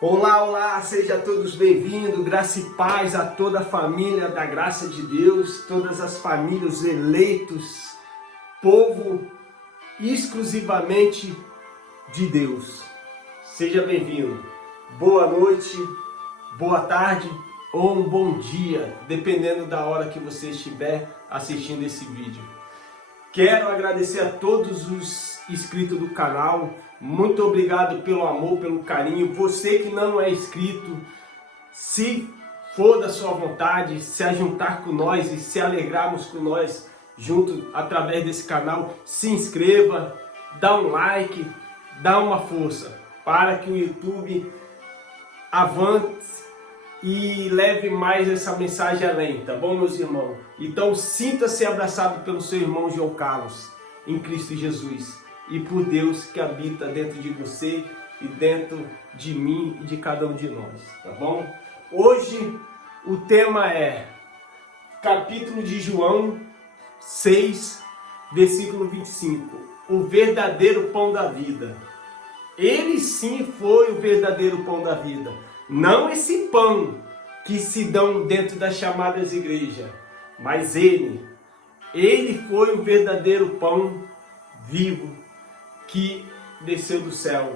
Olá, olá, sejam todos bem-vindos, graça e paz a toda a família da graça de Deus, todas as famílias eleitos, povo exclusivamente de Deus. Seja bem-vindo, boa noite, boa tarde ou um bom dia, dependendo da hora que você estiver assistindo esse vídeo. Quero agradecer a todos os inscritos do canal, muito obrigado pelo amor, pelo carinho. Você que não é inscrito, se for da sua vontade, se ajuntar com nós e se alegrarmos com nós junto através desse canal, se inscreva, dá um like, dá uma força para que o YouTube avance e leve mais essa mensagem além, tá bom, meus irmãos? Então sinta-se abraçado pelo seu irmão João Carlos, em Cristo Jesus, e por Deus que habita dentro de você e dentro de mim e de cada um de nós, tá bom? Hoje o tema é capítulo de João 6, versículo 25, o verdadeiro pão da vida. Ele sim foi o verdadeiro pão da vida. Não esse pão que se dão dentro das chamadas igrejas, mas Ele foi o verdadeiro pão vivo que desceu do céu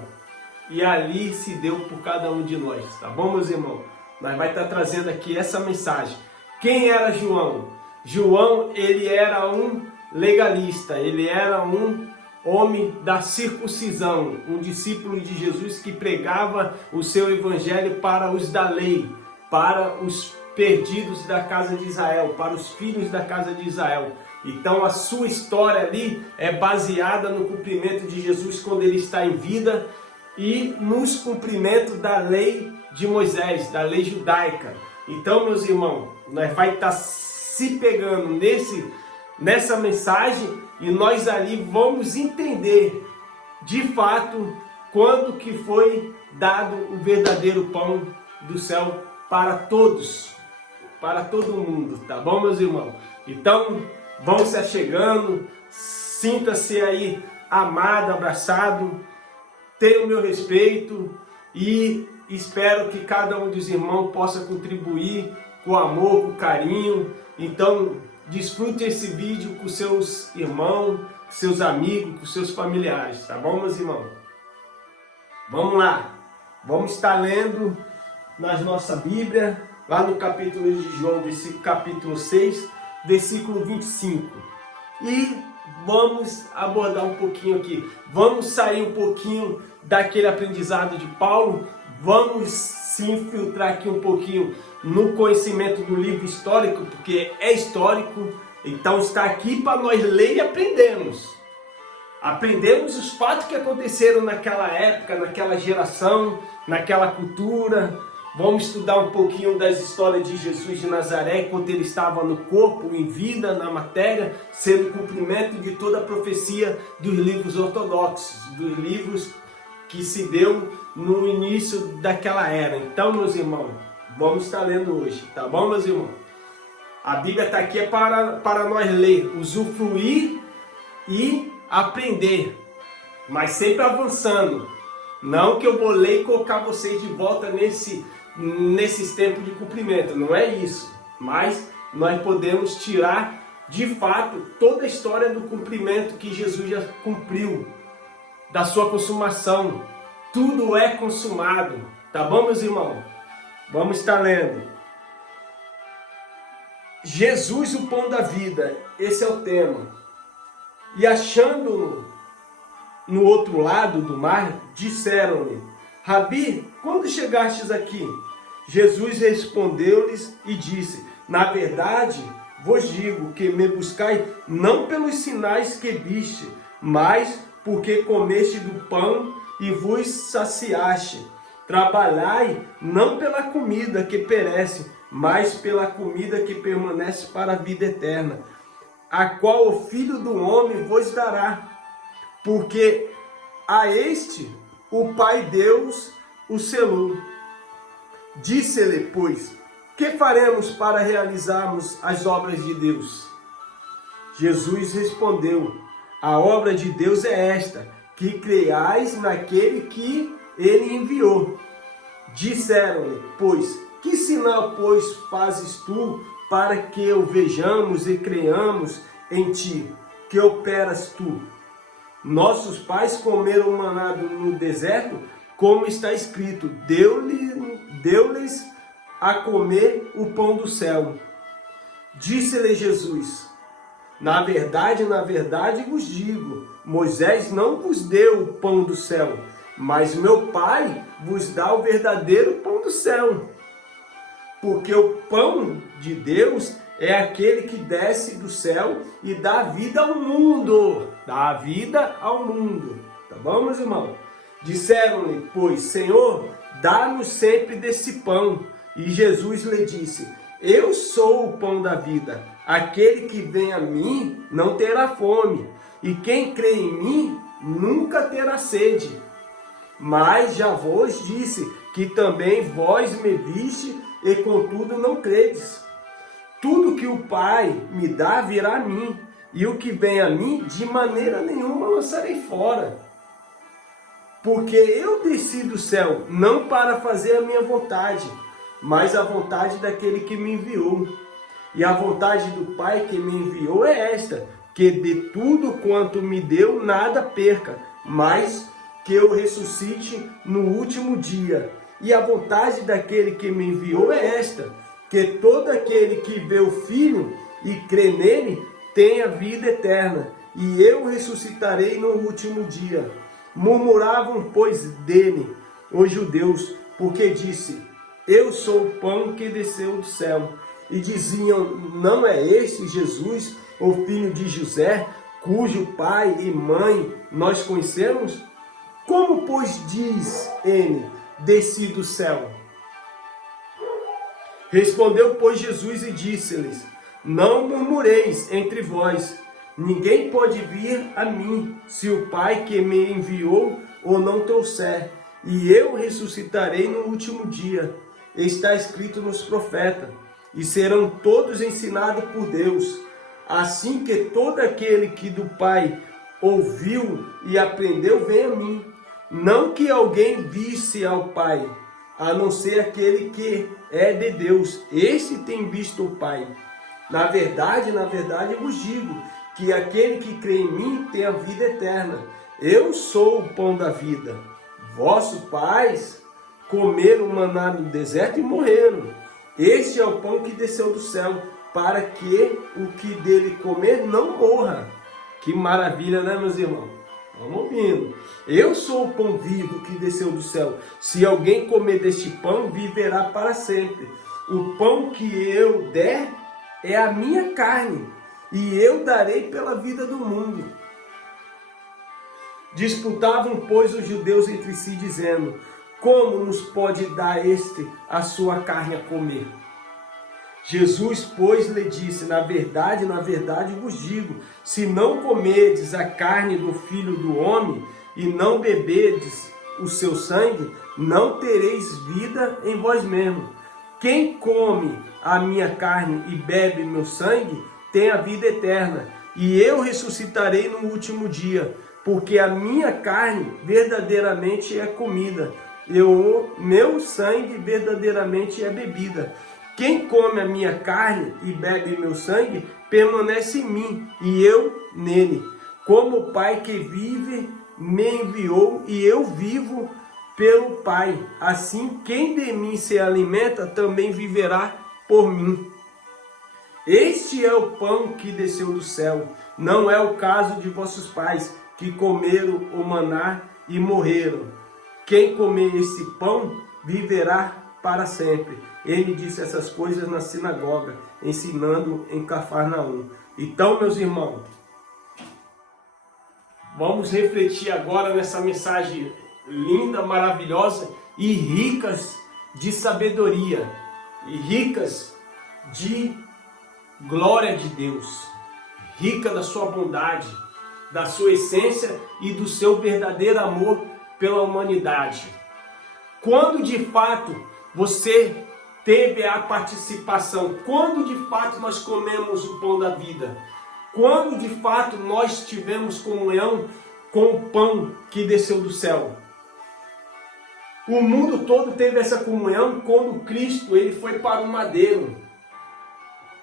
e ali se deu por cada um de nós, tá bom, meus irmãos? Nós vai estar trazendo aqui essa mensagem. Quem era João? João, ele era um legalista, ele era um homem da circuncisão, um discípulo de Jesus que pregava o seu evangelho para os da lei, para os perdidos da casa de Israel, para os filhos da casa de Israel. Então a sua história ali é baseada no cumprimento de Jesus quando ele está em vida e nos cumprimentos da lei de Moisés, da lei judaica. Então, meus irmãos, nós vai estar se pegando nessa mensagem e nós ali vamos entender de fato quando que foi dado o verdadeiro pão do céu para todos, para todo mundo, tá bom, meus irmãos? Então vão se achegando, sinta-se aí amado, abraçado, tenha o meu respeito e espero que cada um dos irmãos possa contribuir com amor, com carinho. Então desfrute esse vídeo com seus irmãos, seus amigos, com seus familiares, tá bom, meus irmãos? Vamos lá, vamos estar lendo na nossa Bíblia, lá no capítulo de João, capítulo 6, versículo 25. E vamos abordar um pouquinho aqui, vamos sair um pouquinho daquele aprendizado de Paulo, vamos se infiltrar aqui um pouquinho no conhecimento do livro histórico, porque é histórico, então está aqui para nós ler e aprendermos. Aprendemos os fatos que aconteceram naquela época, naquela geração, naquela cultura. Vamos estudar um pouquinho das histórias de Jesus de Nazaré, enquanto ele estava no corpo, em vida, na matéria, sendo cumprimento de toda a profecia dos livros ortodoxos, dos livros que se deu no início daquela era. Então, meus irmãos, vamos estar lendo hoje, tá bom, meus irmãos? A Bíblia está aqui para nós ler, usufruir e aprender, mas sempre avançando. Não que eu vou ler e colocar vocês de volta nesses tempos de cumprimento, não é isso. Mas nós podemos tirar de fato toda a história do cumprimento que Jesus já cumpriu, da sua consumação. Tudo é consumado, tá bom, meus irmãos? Vamos estar lendo. Jesus, o pão da vida, esse é o tema. E achando-no no outro lado do mar, disseram-lhe: Rabi, quando chegastes aqui? Jesus respondeu-lhes e disse: Na verdade, vos digo que me buscai não pelos sinais que viste, mas porque comeste do pão e vos saciaste. Trabalhai não pela comida que perece, mas pela comida que permanece para a vida eterna, a qual o Filho do Homem vos dará, porque a este o Pai Deus o selou. Disse-lhe, pois, que faremos para realizarmos as obras de Deus? Jesus respondeu: a obra de Deus é esta, que creiais naquele que ele enviou. Disseram-lhe, pois, que sinal, pois, fazes tu para que o vejamos e creiamos em ti? Que operas tu? Nossos pais comeram maná no deserto, como está escrito, deu-lhes a comer o pão do céu. Disse-lhe Jesus, na verdade vos digo, Moisés não vos deu o pão do céu, mas meu Pai vos dá o verdadeiro pão do céu. Porque o pão de Deus é aquele que desce do céu e dá vida ao mundo. Dá vida ao mundo. Tá bom, meus irmãos? Disseram-lhe, pois, Senhor, dá-nos sempre desse pão. E Jesus lhe disse, eu sou o pão da vida. Aquele que vem a mim não terá fome. E quem crê em mim nunca terá sede. Mas já vos disse que também vós me viste e contudo não credes. Tudo que o Pai me dá virá a mim, e o que vem a mim de maneira nenhuma lançarei fora. Porque eu desci do céu não para fazer a minha vontade, mas a vontade daquele que me enviou. E a vontade do Pai que me enviou é esta, que de tudo quanto me deu nada perca, mas que eu ressuscite no último dia. E a vontade daquele que me enviou é esta, que todo aquele que vê o Filho e crê nele tenha vida eterna, e eu ressuscitarei no último dia. Murmuravam, pois, dele os judeus, porque disse, eu sou o pão que desceu do céu. E diziam, não é este Jesus, o filho de José, cujo pai e mãe nós conhecemos? Como, pois, diz ele, desci do céu? Respondeu, pois, Jesus e disse-lhes, não murmureis entre vós, ninguém pode vir a mim, se o Pai que me enviou ou não trouxer, e eu ressuscitarei no último dia. Está escrito nos profetas, e serão todos ensinados por Deus. Assim que todo aquele que do Pai ouviu e aprendeu, vem a mim. Não que alguém visse ao Pai, a não ser aquele que é de Deus. Este tem visto o Pai. Na verdade, vos digo, que aquele que crê em mim tem a vida eterna. Eu sou o pão da vida. Vossos pais comeram maná no deserto e morreram. Este é o pão que desceu do céu, para que o que dele comer não morra. Que maravilha, né, meus irmãos? Vamos ouvindo. Eu sou o pão vivo que desceu do céu. Se alguém comer deste pão, viverá para sempre. O pão que eu der é a minha carne, e eu darei pela vida do mundo. Disputavam, pois, os judeus entre si, dizendo, como nos pode dar este a sua carne a comer? Jesus, pois, lhe disse, na verdade vos digo, se não comerdes a carne do Filho do Homem e não beberdes o seu sangue, não tereis vida em vós mesmos. Quem come a minha carne e bebe meu sangue, tem a vida eterna, e eu ressuscitarei no último dia, porque a minha carne verdadeiramente é comida, e o meu sangue verdadeiramente é bebida. Quem come a minha carne e bebe meu sangue, permanece em mim, e eu nele. Como o Pai que vive me enviou, e eu vivo pelo Pai. Assim, quem de mim se alimenta, também viverá por mim. Este é o pão que desceu do céu. Não é o caso de vossos pais, que comeram o maná e morreram. Quem comer esse pão, viverá para sempre. Ele disse essas coisas na sinagoga, ensinando em Cafarnaum. Então, meus irmãos, vamos refletir agora nessa mensagem linda, maravilhosa e ricas de sabedoria e ricas de glória de Deus, rica da sua bondade, da sua essência e do seu verdadeiro amor pela humanidade. Quando de fato você teve a participação, quando de fato nós comemos o pão da vida, quando de fato nós tivemos comunhão com o pão que desceu do céu? O mundo todo teve essa comunhão quando Cristo ele foi para o madeiro.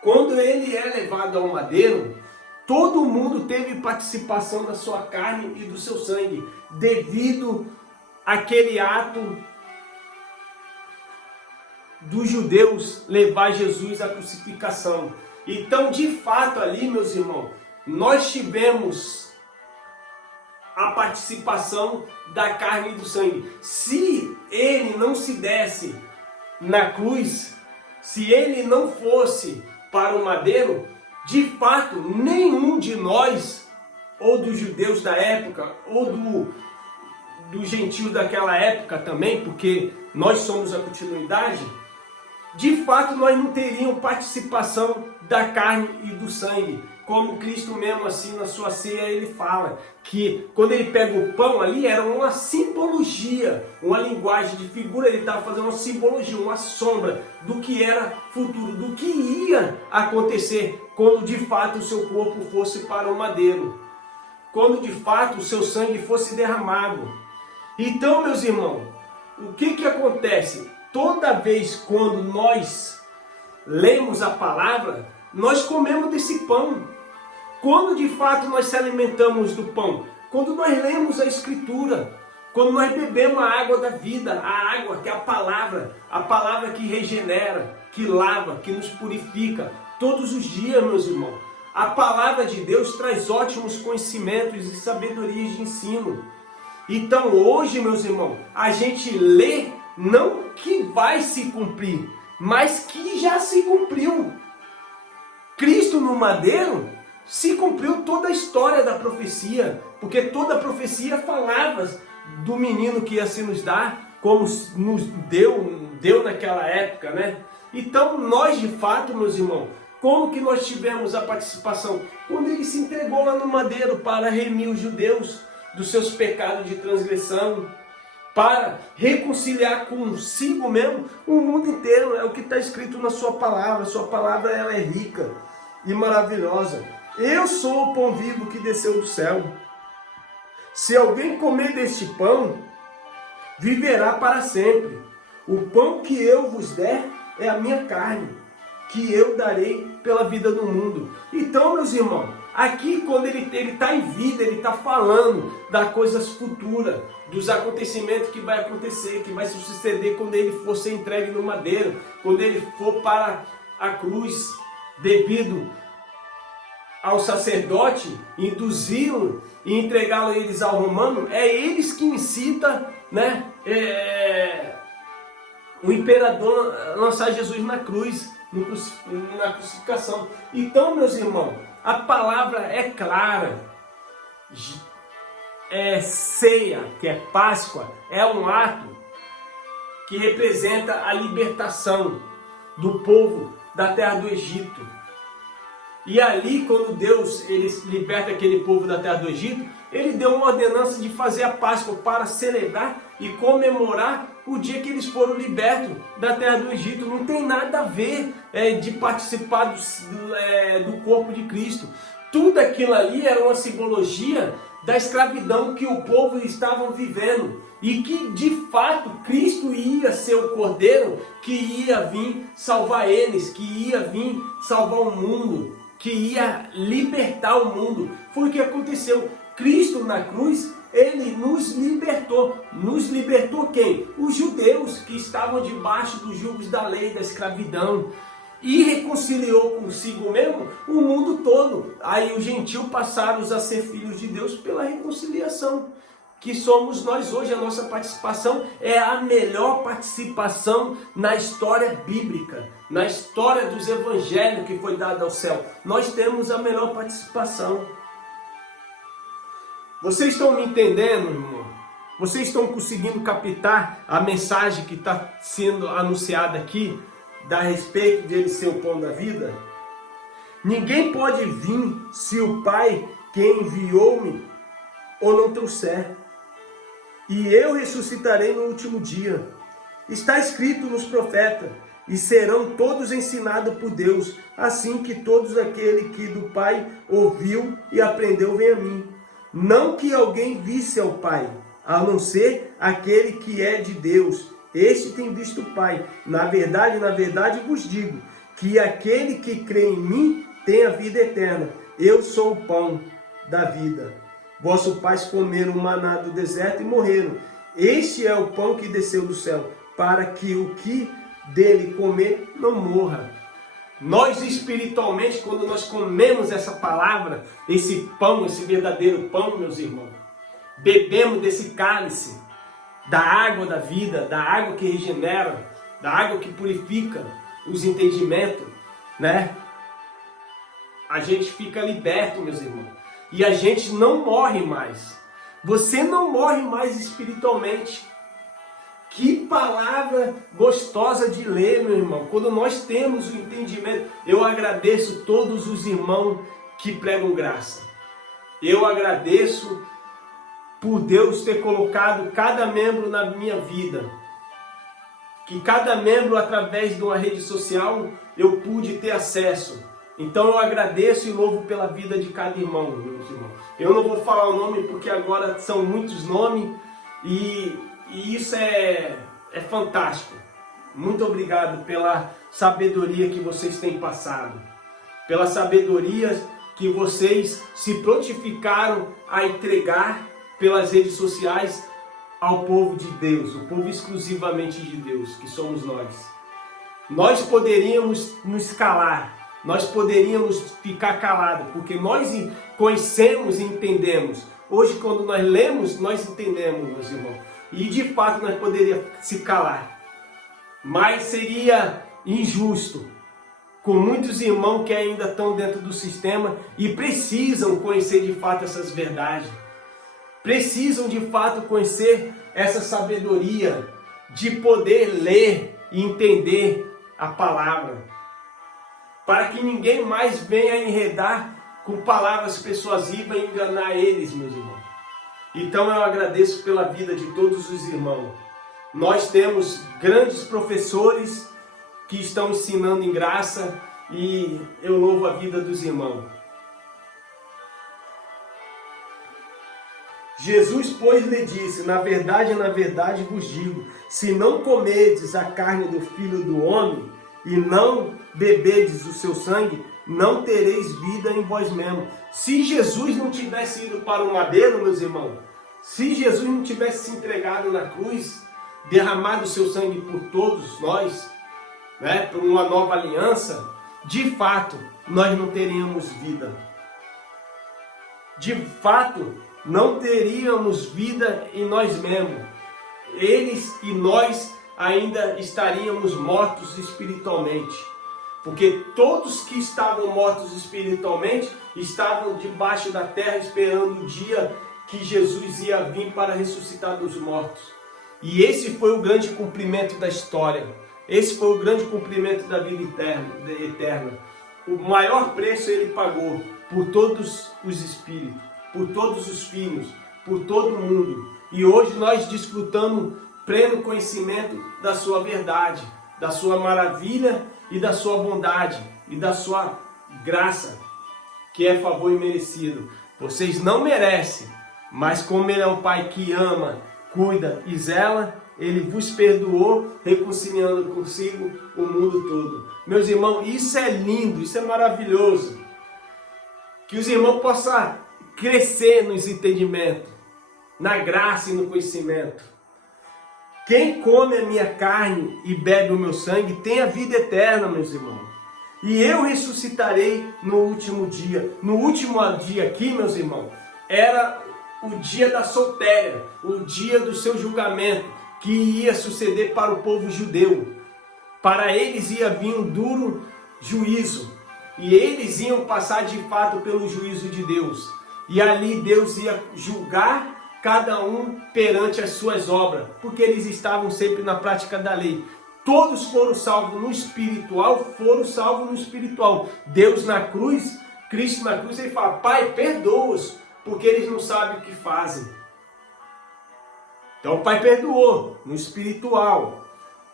Quando ele é levado ao madeiro, todo mundo teve participação da sua carne e do seu sangue, devido àquele ato dos judeus levar Jesus à crucificação. Então, de fato, ali, meus irmãos, nós tivemos a participação da carne e do sangue. Se ele não se desse na cruz, se ele não fosse para o madeiro, de fato, nenhum de nós, ou dos judeus da época, ou do gentio daquela época também, porque nós somos a continuidade, de fato nós não teríamos participação da carne e do sangue. Como Cristo mesmo assim na sua ceia ele fala que quando ele pega o pão ali era uma simbologia, uma linguagem de figura, ele estava fazendo uma simbologia, uma sombra do que era futuro, do que ia acontecer quando de fato o seu corpo fosse para o madeiro, quando de fato o seu sangue fosse derramado. Então, meus irmãos, o que acontece? Toda vez quando nós lemos a palavra, nós comemos desse pão. Quando de fato nós se alimentamos do pão? Quando nós lemos a Escritura, quando nós bebemos a água da vida, a água que é a palavra que regenera, que lava, que nos purifica todos os dias, meus irmãos. A palavra de Deus traz ótimos conhecimentos e sabedorias de ensino. Então hoje, meus irmãos, a gente lê não que vai se cumprir, mas que já se cumpriu. Cristo no madeiro, se cumpriu toda a história da profecia, porque toda a profecia falava do menino que ia se nos dar, como nos deu naquela época, né? Então nós de fato, meus irmãos, como que nós tivemos a participação? Quando ele se entregou lá no madeiro para remir os judeus dos seus pecados de transgressão, para reconciliar consigo mesmo o mundo inteiro. É o que está escrito na sua palavra. Sua palavra ela é rica e maravilhosa. Eu sou o pão vivo que desceu do céu. Se alguém comer deste pão, viverá para sempre. O pão que eu vos der é a minha carne, que eu darei pela vida do mundo. Então, meus irmãos, aqui quando ele está em vida, ele está falando das coisas futuras, dos acontecimentos que vai acontecer, que vai se suceder quando ele for ser entregue no madeiro, quando ele for para a cruz, devido ao sacerdote induzi-lo e entregá-lo eles ao romano. É eles que incitam, né, o imperador a lançar Jesus na cruz, na crucificação. Então, meus irmãos, a palavra é clara. Ceia, que é Páscoa, é um ato que representa a libertação do povo da terra do Egito. E ali, quando Deus ele liberta aquele povo da terra do Egito, ele deu uma ordenança de fazer a Páscoa para celebrar e comemorar o dia que eles foram libertos da terra do Egito. Não tem nada a ver de participar do corpo de Cristo. Tudo aquilo ali era uma simbologia da escravidão que o povo estava vivendo. E que de fato Cristo ia ser o Cordeiro que ia vir salvar eles, que ia vir salvar o mundo, que ia libertar o mundo. Foi o que aconteceu. Cristo na cruz, ele nos libertou. Nos libertou quem? Os judeus que estavam debaixo dos jugos da lei, da escravidão. E reconciliou consigo mesmo o mundo todo. Aí os gentios passaram a ser filhos de Deus pela reconciliação, que somos nós hoje. A nossa participação é a melhor participação na história bíblica, na história dos evangelhos que foi dada ao céu. Nós temos a melhor participação. Vocês estão me entendendo, irmão? Vocês estão conseguindo captar a mensagem que está sendo anunciada aqui, a respeito dele ser o pão da vida? Ninguém pode vir se o Pai que enviou-me ou não trouxer. E eu ressuscitarei no último dia. Está escrito nos profetas, e serão todos ensinados por Deus, assim que todos aquele que do Pai ouviu e aprendeu vem a mim. Não que alguém visse ao Pai, a não ser aquele que é de Deus. Este tem visto o Pai. Na verdade vos digo, que aquele que crê em mim tem a vida eterna. Eu sou o pão da vida. Vossos pais comeram o maná do deserto e morreram. Este é o pão que desceu do céu, para que o que dele comer não morra. Nós espiritualmente, quando nós comemos essa palavra, esse pão, esse verdadeiro pão, meus irmãos, bebemos desse cálice, da água da vida, da água que regenera, da água que purifica os entendimentos, né? A gente fica liberto, meus irmãos, e a gente não morre mais. Você não morre mais espiritualmente. Que palavra gostosa de ler, meu irmão. Quando nós temos o entendimento, eu agradeço todos os irmãos que pregam graça. Eu agradeço por Deus ter colocado cada membro na minha vida. Que cada membro, através de uma rede social, eu pude ter acesso. Então eu agradeço e louvo pela vida de cada irmão, meus irmãos. Eu não vou falar o nome porque agora são muitos nomes e isso é fantástico. Muito obrigado pela sabedoria que vocês têm passado. Pela sabedoria que vocês se prontificaram a entregar pelas redes sociais ao povo de Deus, o povo exclusivamente de Deus, que somos nós. Nós poderíamos nos calar, nós poderíamos ficar calados, porque nós conhecemos e entendemos. Hoje, quando nós lemos, nós entendemos, meus irmãos. E de fato nós poderíamos se calar. Mas seria injusto com muitos irmãos que ainda estão dentro do sistema e precisam conhecer de fato essas verdades. Precisam de fato conhecer essa sabedoria de poder ler e entender a palavra. Para que ninguém mais venha enredar com palavras persuasivas e enganar eles, meus irmãos. Então eu agradeço pela vida de todos os irmãos. Nós temos grandes professores que estão ensinando em graça e eu louvo a vida dos irmãos. Jesus, pois, lhe disse: na verdade vos digo, se não comerdes a carne do Filho do Homem e não beberdes o seu sangue, não tereis vida em vós mesmos. Se Jesus não tivesse ido para o madeiro, meus irmãos, se Jesus não tivesse se entregado na cruz, derramado o seu sangue por todos nós, né, por uma nova aliança, de fato, nós não teríamos vida. De fato, não teríamos vida em nós mesmos. Eles e nós ainda estaríamos mortos espiritualmente. Porque todos que estavam mortos espiritualmente estavam debaixo da terra esperando o dia que Jesus ia vir para ressuscitar dos mortos. E esse foi o grande cumprimento da história. Esse foi o grande cumprimento da vida eterna. O maior preço ele pagou por todos os espíritos, por todos os filhos, por todo mundo. E hoje nós desfrutamos pleno conhecimento da sua verdade, da sua maravilha e da sua bondade e da sua graça, que é favor imerecido. Vocês não merecem, mas como Ele é um Pai que ama, cuida e zela, Ele vos perdoou, reconciliando consigo o mundo todo. Meus irmãos, isso é lindo, isso é maravilhoso. Que os irmãos possam crescer nos entendimentos, na graça e no conhecimento. Quem come a minha carne e bebe o meu sangue tem a vida eterna, meus irmãos. E eu ressuscitarei no último dia. No último dia aqui, meus irmãos, era o dia da soltéria, o dia do seu julgamento, que ia suceder para o povo judeu. Para eles ia vir um duro juízo. E eles iam passar de fato pelo juízo de Deus. E ali Deus ia julgar cada um perante as suas obras, porque eles estavam sempre na prática da lei. Todos foram salvos no espiritual, Deus na cruz, Cristo na cruz, ele fala: Pai, perdoa-os, porque eles não sabem o que fazem. Então o Pai perdoou no espiritual,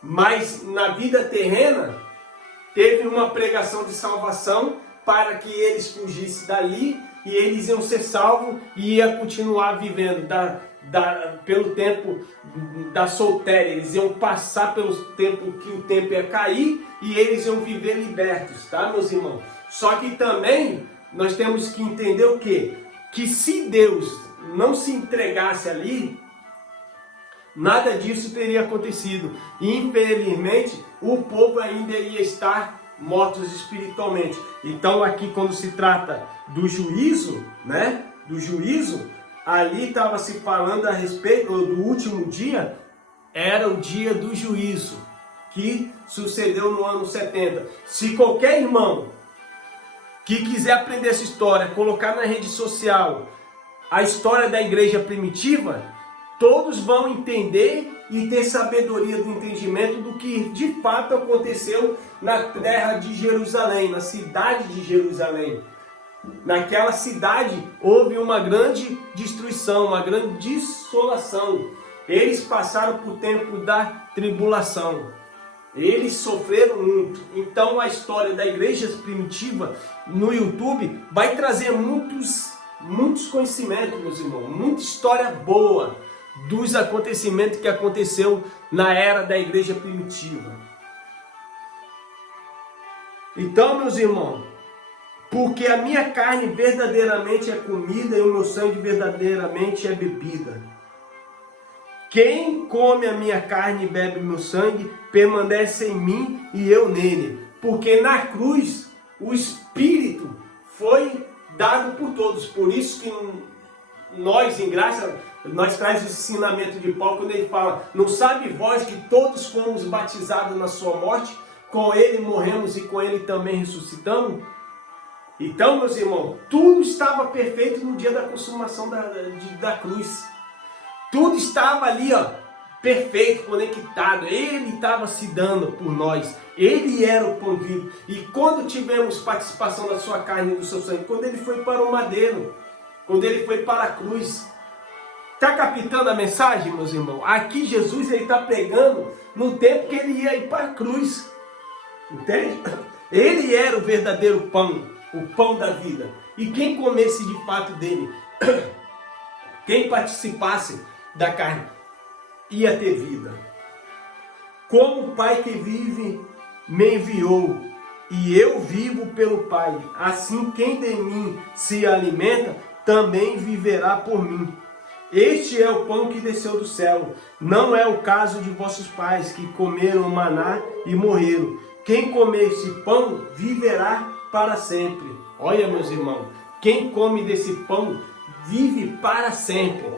mas na vida terrena teve uma pregação de salvação para que eles fugissem dali e eles iam ser salvos e iam continuar vivendo pelo tempo da solteira, eles iam passar pelo tempo que o tempo ia cair e eles iam viver libertos, tá, meus irmãos? Só que também nós temos que entender o quê? Que se Deus não se entregasse ali, nada disso teria acontecido. E infelizmente o povo ainda ia estar mortos espiritualmente. Então aqui quando se trata do juízo, né? Do juízo, ali estava se falando a respeito do último dia, era o dia do juízo, que sucedeu no ano 70. Se qualquer irmão que quiser aprender essa história, colocar na rede social a história da igreja primitiva, todos vão entender e ter sabedoria do entendimento do que de fato aconteceu na terra de Jerusalém, na cidade de Jerusalém. Naquela cidade houve uma grande destruição, uma grande dissolação. Eles passaram por tempo da tribulação. Eles sofreram muito. Então a história da igreja primitiva no YouTube vai trazer muitos conhecimentos, meus irmãos. Muita história boa dos acontecimentos que aconteceu na era da igreja primitiva. Então, meus irmãos, porque a minha carne verdadeiramente é comida e o meu sangue verdadeiramente é bebida. Quem come a minha carne e bebe o meu sangue, permanece em mim e eu nele. Porque na cruz o Espírito foi dado por todos. Por isso que nós, em graça, nós traz o ensinamento de Paulo quando ele fala: não sabe vós que todos fomos batizados na sua morte, com ele morremos e com ele também ressuscitamos? Então, meus irmãos, tudo estava perfeito no dia da consumação da cruz. Tudo estava ali, ó, perfeito, conectado. Ele estava se dando por nós. Ele era o pão vivo. E quando tivemos participação da sua carne e do seu sangue? Quando ele foi para o madeiro. Quando ele foi para a cruz. Está captando a mensagem, meus irmãos? Aqui Jesus está pregando no tempo que ele ia ir para a cruz. Entende? Ele era o verdadeiro pão, o pão da vida. E quem comesse de fato dele, quem participasse da carne, ia ter vida. Como o Pai que vive me enviou, e eu vivo pelo Pai, assim quem de mim se alimenta, também viverá por mim. Este é o pão que desceu do céu. Não é o caso de vossos pais, que comeram maná e morreram. Quem comer esse pão, viverá para sempre. Olha, meus irmãos, quem come desse pão, vive para sempre.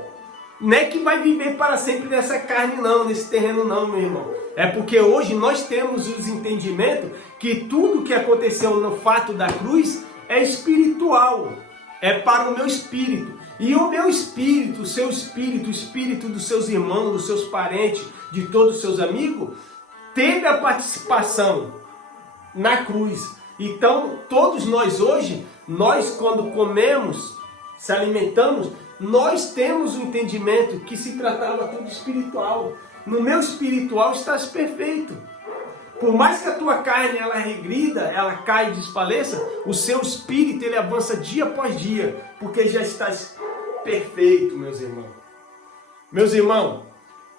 Não é que vai viver para sempre nessa carne não, nesse terreno não, meu irmão. É porque hoje nós temos os entendimentos que tudo que aconteceu no fato da cruz é espiritual. É para o meu espírito. E o meu espírito, o seu espírito, o espírito dos seus irmãos, dos seus parentes, de todos os seus amigos, teve a participação na cruz. Então, todos nós hoje, nós quando comemos, se alimentamos, nós temos o entendimento que se tratava tudo espiritual. No meu espiritual estás perfeito. Por mais que a tua carne ela regrida, ela cai e desfaleça, o seu espírito ele avança dia após dia, porque já estás perfeito, meus irmãos. Meus irmãos,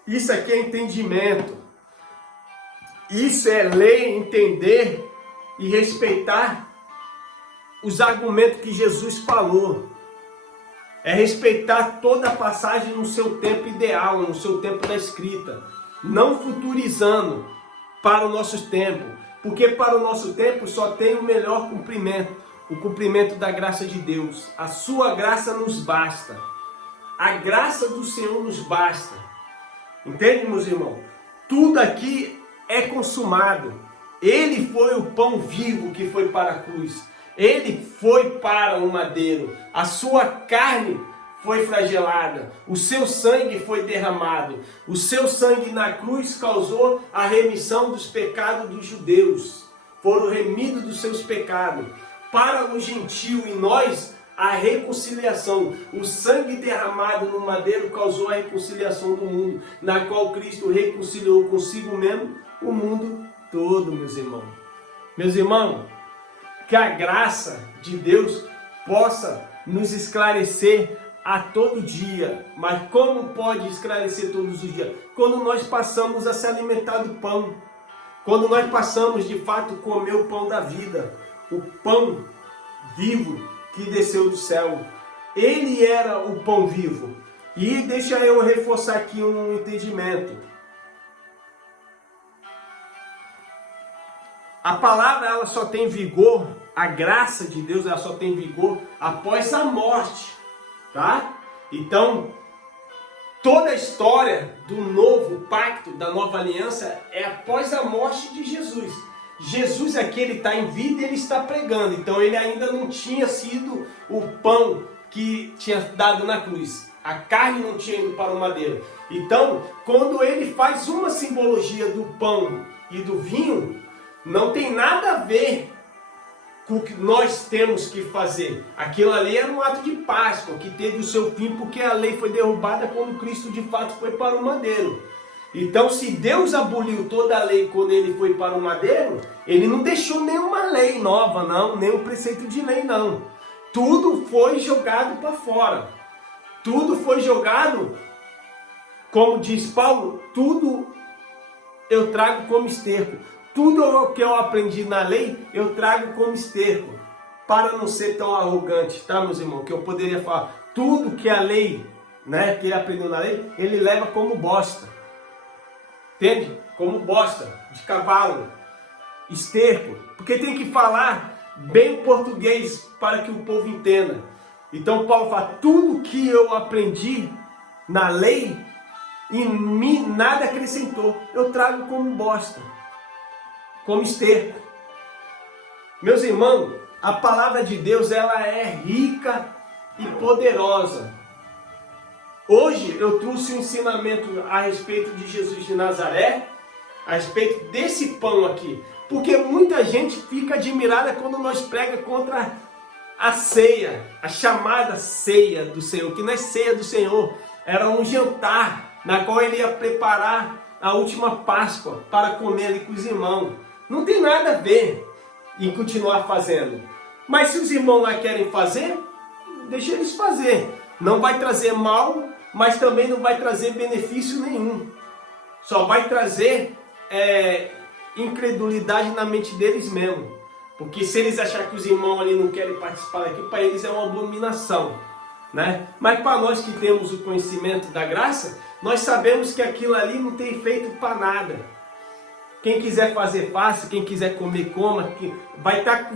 isso aqui é entendimento. Isso é ler, entender e respeitar os argumentos que Jesus falou. É respeitar toda a passagem no seu tempo ideal, no seu tempo da escrita. Não futurizando para o nosso tempo. Porque para o nosso tempo só tem o melhor cumprimento. O cumprimento da graça de Deus. A sua graça nos basta. A graça do Senhor nos basta. Entende, meus irmãos? Tudo aqui é consumado. Ele foi o pão vivo que foi para a cruz. Ele foi para o madeiro. A sua carne foi flagelada. O seu sangue foi derramado. O seu sangue na cruz causou a remissão dos pecados dos judeus. Foram remidos dos seus pecados. Para o gentio e nós, a reconciliação. O sangue derramado no madeiro causou a reconciliação do mundo, na qual Cristo reconciliou consigo mesmo o mundo todo, meus irmãos. Meus irmãos, que a graça de Deus possa nos esclarecer a todo dia. Mas como pode esclarecer todos os dias? Quando nós passamos a se alimentar do pão. Quando nós passamos de fato a comer o pão da vida. O pão vivo que desceu do céu. Ele era o pão vivo. E deixa eu reforçar aqui um entendimento. A palavra ela só tem vigor, a graça de Deus ela só tem vigor após a morte, tá? Então, toda a história do novo pacto, da nova aliança é após a morte de Jesus. Jesus aqui ele está em vida e ele está pregando, então ele ainda não tinha sido o pão que tinha dado na cruz. A carne não tinha ido para o madeiro. Então, quando ele faz uma simbologia do pão e do vinho, não tem nada a ver com o que nós temos que fazer. Aquilo ali era um ato de Páscoa, que teve o seu fim porque a lei foi derrubada quando Cristo de fato foi para o madeiro. Então, se Deus aboliu toda a lei quando ele foi para o madeiro, ele não deixou nenhuma lei nova, não, nenhum preceito de lei, não. Tudo foi jogado para fora. Tudo foi jogado, como diz Paulo, tudo eu trago como esterco. Tudo o que eu aprendi na lei, eu trago como esterco. Para não ser tão arrogante, tá, meus irmãos? Que eu poderia falar, tudo que a lei, né, que ele aprendeu na lei, ele leva como bosta. Entende? Como bosta, de cavalo, esterco. Porque tem que falar bem o português para que o povo entenda. Então Paulo fala, tudo que eu aprendi na lei, em mim nada acrescentou. Eu trago como bosta, como esterco. Meus irmãos, a palavra de Deus ela é rica e poderosa. Hoje eu trouxe um ensinamento a respeito de Jesus de Nazaré, a respeito desse pão aqui. Porque muita gente fica admirada quando nós pregamos contra a ceia, a chamada ceia do Senhor, que não é ceia do Senhor, era um jantar na qual ele ia preparar a última Páscoa para comer ali com os irmãos. Não tem nada a ver em continuar fazendo. Mas se os irmãos lá querem fazer, deixa eles fazer. Não vai trazer mal, mas também não vai trazer benefício nenhum. Só vai trazer incredulidade na mente deles mesmo. Porque se eles acharem que os irmãos ali não querem participar daqui, para eles é uma abominação, né? Mas para nós que temos o conhecimento da graça, nós sabemos que aquilo ali não tem efeito para nada. Quem quiser fazer, faça. Quem quiser comer, coma. Que vai estar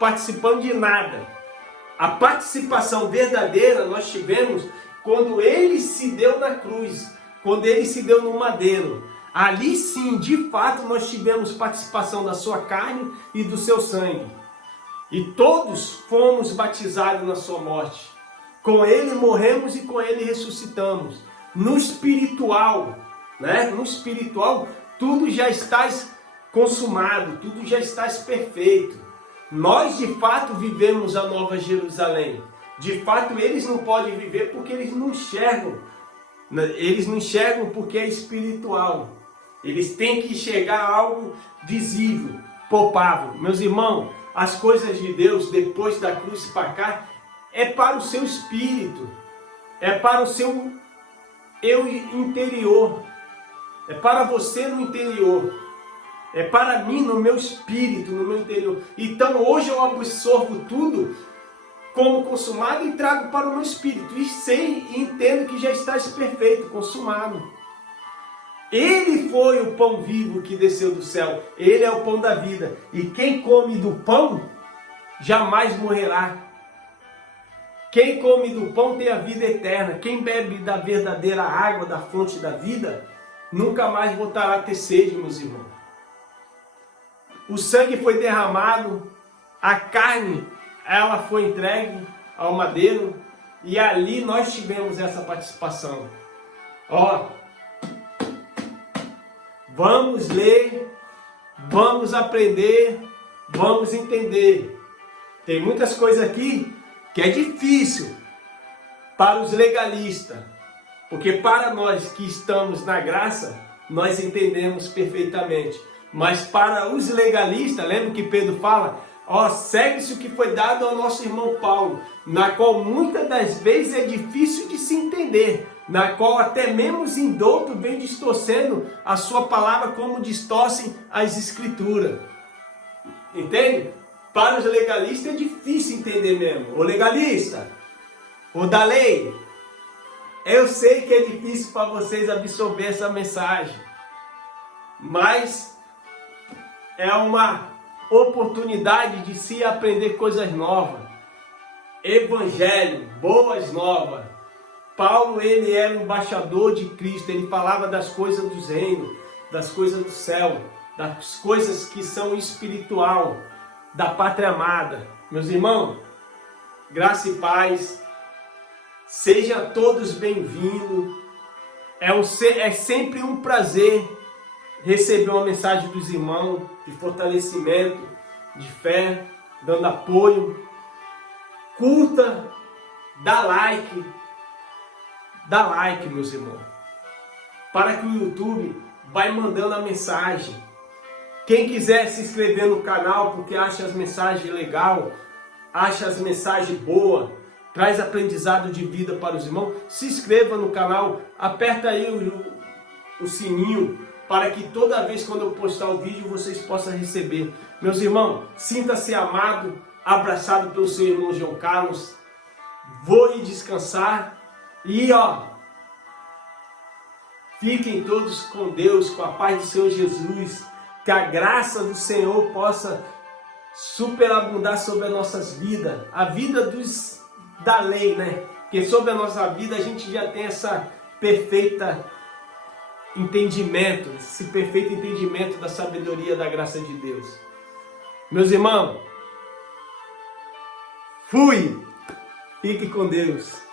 participando de nada. A participação verdadeira nós tivemos quando ele se deu na cruz, quando ele se deu no madeiro. Ali sim, de fato, nós tivemos participação da sua carne e do seu sangue. E todos fomos batizados na sua morte. Com ele morremos e com ele ressuscitamos. No espiritual, né? No espiritual, tudo já está consumado, tudo já está perfeito. Nós, de fato, vivemos a Nova Jerusalém. De fato, eles não podem viver porque eles não enxergam. Eles não enxergam porque é espiritual. Eles têm que enxergar algo visível, palpável. Meus irmãos, as coisas de Deus, depois da cruz para cá, é para o seu espírito. É para o seu eu interior. É para você no interior. É para mim no meu espírito, no meu interior. Então hoje eu absorvo tudo como consumado e trago para o meu espírito. E sei e entendo que já está perfeito, consumado. Ele foi o pão vivo que desceu do céu. Ele é o pão da vida. E quem come do pão jamais morrerá. Quem come do pão tem a vida eterna. Quem bebe da verdadeira água, da fonte da vida, nunca mais voltará a ter sede, meus irmãos. O sangue foi derramado, a carne, ela foi entregue ao madeiro, e ali nós tivemos essa participação. Ó, vamos ler, vamos aprender, vamos entender. Tem muitas coisas aqui que é difícil para os legalistas, porque para nós que estamos na graça, nós entendemos perfeitamente. Mas para os legalistas, lembra que Pedro fala? Segue-se o que foi dado ao nosso irmão Paulo, na qual muitas das vezes é difícil de se entender, na qual até mesmo os indoutos vêm distorcendo a sua palavra como distorcem as escrituras. Entende? Para os legalistas é difícil entender mesmo. O legalista, o da lei, eu sei que é difícil para vocês absorver essa mensagem, mas é uma oportunidade de se aprender coisas novas. Evangelho, boas novas. Paulo, ele era um embaixador de Cristo, ele falava das coisas dos reinos, das coisas do céu, das coisas que são espiritual, da pátria amada. Meus irmãos, graça e paz, sejam todos bem-vindos. É sempre um prazer receber uma mensagem dos irmãos de fortalecimento, de fé, dando apoio. Curta, dá like, meus irmãos, para que o YouTube vai mandando a mensagem. Quem quiser se inscrever no canal porque acha as mensagens legal, acha as mensagens boas, traz aprendizado de vida para os irmãos, se inscreva no canal, aperta aí o sininho, para que toda vez quando eu postar o vídeo, vocês possam receber. Meus irmãos, sinta-se amado, abraçado pelo seu irmão João Carlos. Vou ir descansar e fiquem todos com Deus, com a paz do Senhor Jesus. Que a graça do Senhor possa superabundar sobre as nossas vidas. A vida da lei, né? Porque sobre a nossa vida a gente já tem essa perfeita entendimento, esse perfeito entendimento da sabedoria da graça de Deus. Meus irmãos, fui! Fique com Deus.